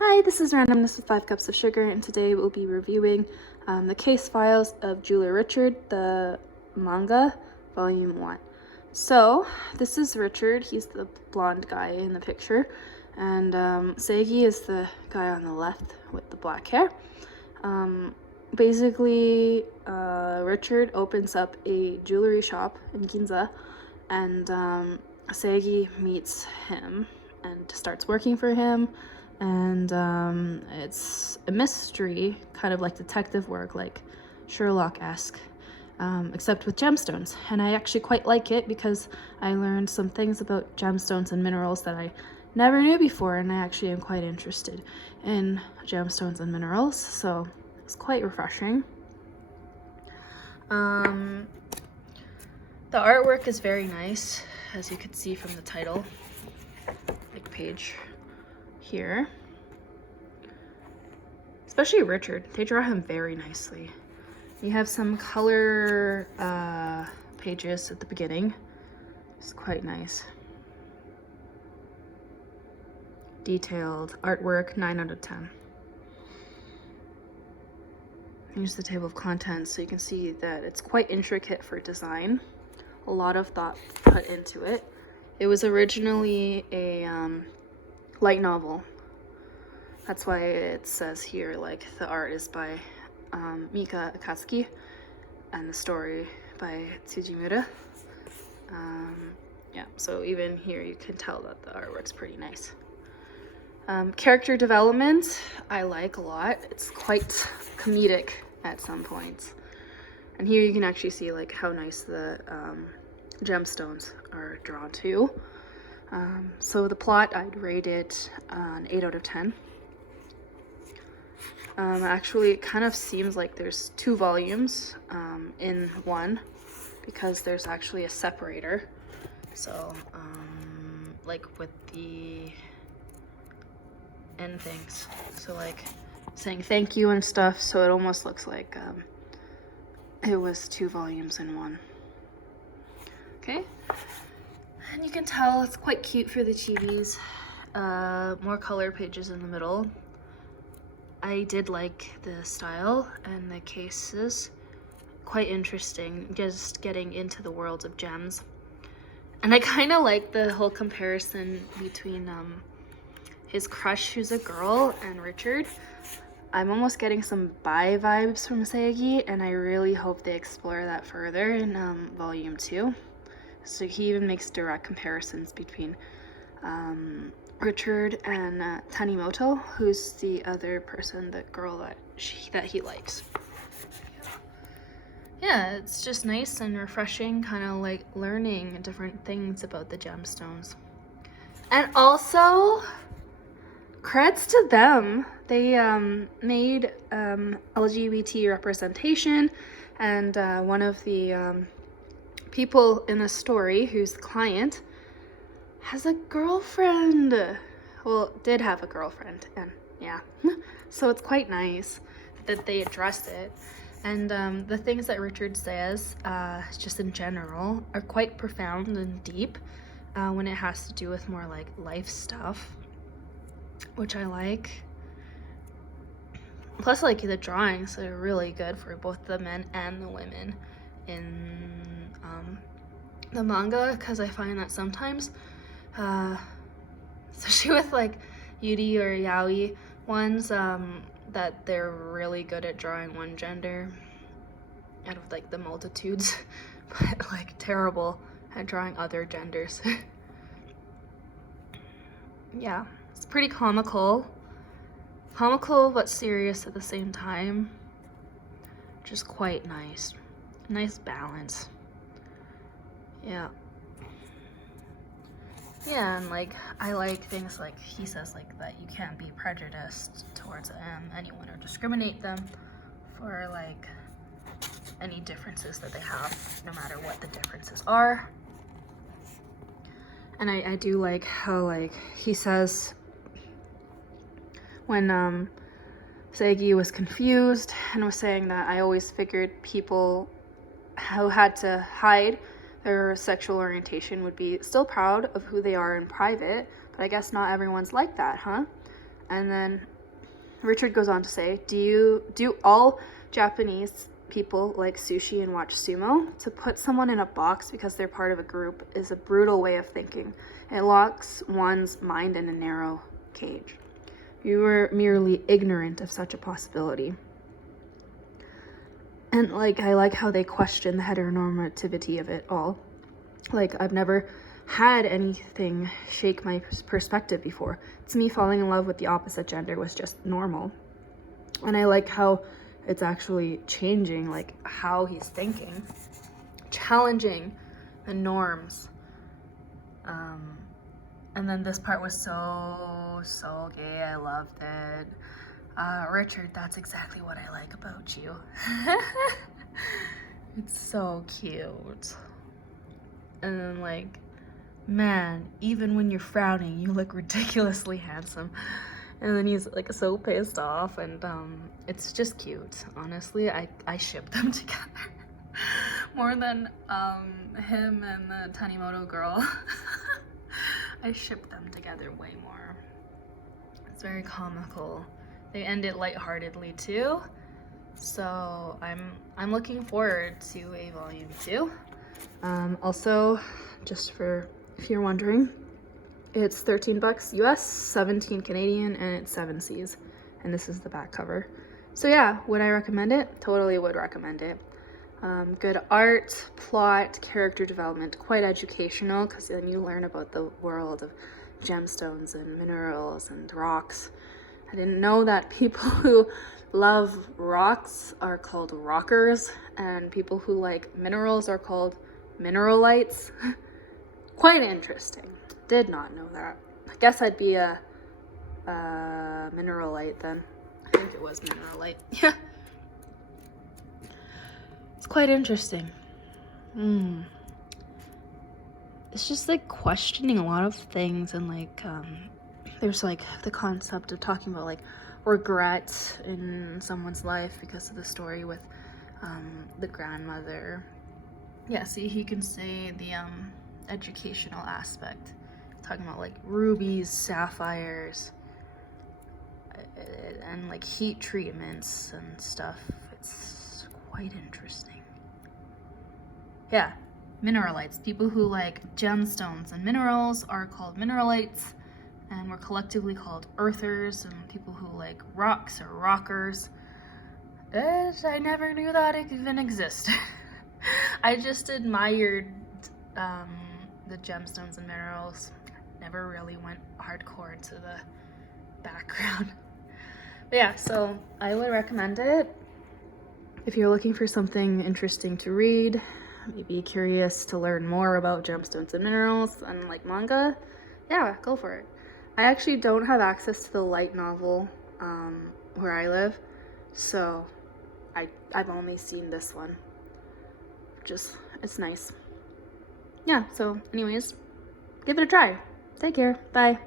Hi, this is Randomness with 5 Cups of Sugar, and today we'll be reviewing the case files of Julia Richard, the manga, volume 1. So, this is Richard. He's the blonde guy in the picture, and Seigi is the guy on the left with the black hair. Basically, Richard opens up a jewelry shop in Ginza, and Seigi meets him and starts working for him. And it's a mystery, kind of like detective work, like Sherlock-esque, except with gemstones. And I actually quite like it because I learned some things about gemstones and minerals that I never knew before, and I actually am quite interested in gemstones and minerals, so it's quite refreshing. The artwork is very nice, as you can see from the title, like page here. Especially Richard, they draw him very nicely. You have some color pages at the beginning. It's quite nice. Detailed artwork, 9 out of 10. Here's the table of contents, so you can see that it's quite intricate for design. A lot of thought put into it. It was originally a light novel. That's why it says here, like, the art is by Mika Akatsuki and the story by Tsujimura. Yeah, so even here you can tell that the artwork's pretty nice. Character development, I like a lot. It's quite comedic at some points. And here you can actually see, like, how nice the gemstones are drawn too. So the plot, I'd rate it an 8 out of 10. Actually, it kind of seems like there's 2 volumes in one, because there's actually a separator. So, like with the end things. So, like, saying thank you and stuff, so it almost looks like it was 2 volumes in one. Okay? And you can tell it's quite cute for the chibis. More color pages in the middle. I did like the style and the cases. Quite interesting, just getting into the world of gems. And I kind of like the whole comparison between his crush, who's a girl, and Richard. I'm almost getting some bi vibes from Seigi, and I really hope they explore that further in volume 2. So he even makes direct comparisons between Richard and Tanimoto, who's the other person, the girl that he likes. Yeah, it's just nice and refreshing, kind of like learning different things about the gemstones. And also, creds to them. They made LGBT representation, and one of the people in the story, who's the client, has a girlfriend. Well, did have a girlfriend, and yeah. So it's quite nice that they address it. And the things that Richard says, just in general, are quite profound and deep when it has to do with more like life stuff, which I like. Plus, like, the drawings are really good for both the men and the women in the manga, because I find that sometimes, especially with like Yuri or Yaoi ones, that they're really good at drawing one gender out of like the multitudes, but like terrible at drawing other genders. Yeah, it's pretty comical but serious at the same time. Just quite nice balance. Yeah, and like, I like things like he says, like, that you can't be prejudiced towards anyone or discriminate them for like any differences that they have, no matter what the differences are. And I do like how, like, he says when Seigi was confused and was saying that I always figured people who had to hide their sexual orientation would be still proud of who they are in private, but I guess not everyone's like that, huh? And then Richard goes on to say, do all Japanese people like sushi and watch sumo? To put someone in a box because they're part of a group is a brutal way of thinking. It locks one's mind in a narrow cage. You were merely ignorant of such a possibility. And like, I like how they question the heteronormativity of it all. Like, I've never had anything shake my perspective before. To me, falling in love with the opposite gender was just normal. And I like how it's actually changing, like, how he's thinking, challenging the norms. And then this part was so gay. I loved it. Richard, that's exactly what I like about you. It's so cute. And then, like, man, even when you're frowning, you look ridiculously handsome. And then he's like so pissed off, and it's just cute. Honestly, I ship them together more than him and the Tanimoto girl. I ship them together way more. It's very comical. They end it lightheartedly too. So I'm looking forward to a volume 2. Also, just for if you're wondering, it's $13 US, 17 Canadian, and it's 7 Cs. And this is the back cover. So yeah, would I recommend it? Totally would recommend it. Good art, plot, character development, quite educational, because then you learn about the world of gemstones and minerals and rocks. I didn't know that people who love rocks are called rockers, and people who like minerals are called mineralites. Quite interesting. Did not know that. I guess I'd be a mineralite then. I think it was mineralite. Yeah. It's quite interesting. It's just like questioning a lot of things, and like there's like the concept of talking about like regret in someone's life because of the story with the grandmother. Yeah, see, he can say the educational aspect, talking about like rubies, sapphires, and like heat treatments and stuff. It's quite interesting. Yeah, mineralites. People who like gemstones and minerals are called mineralites, and we're collectively called earthers, and people who like rocks are rockers. I never knew that it even existed. I just admired the gemstones and minerals. Never really went hardcore into the background. But yeah, so I would recommend it. If you're looking for something interesting to read, maybe curious to learn more about gemstones and minerals and like manga, yeah, go for it. I actually don't have access to the light novel where I live, so I've only seen this one. It's nice. Yeah, so anyways, give it a try. Take care. Bye.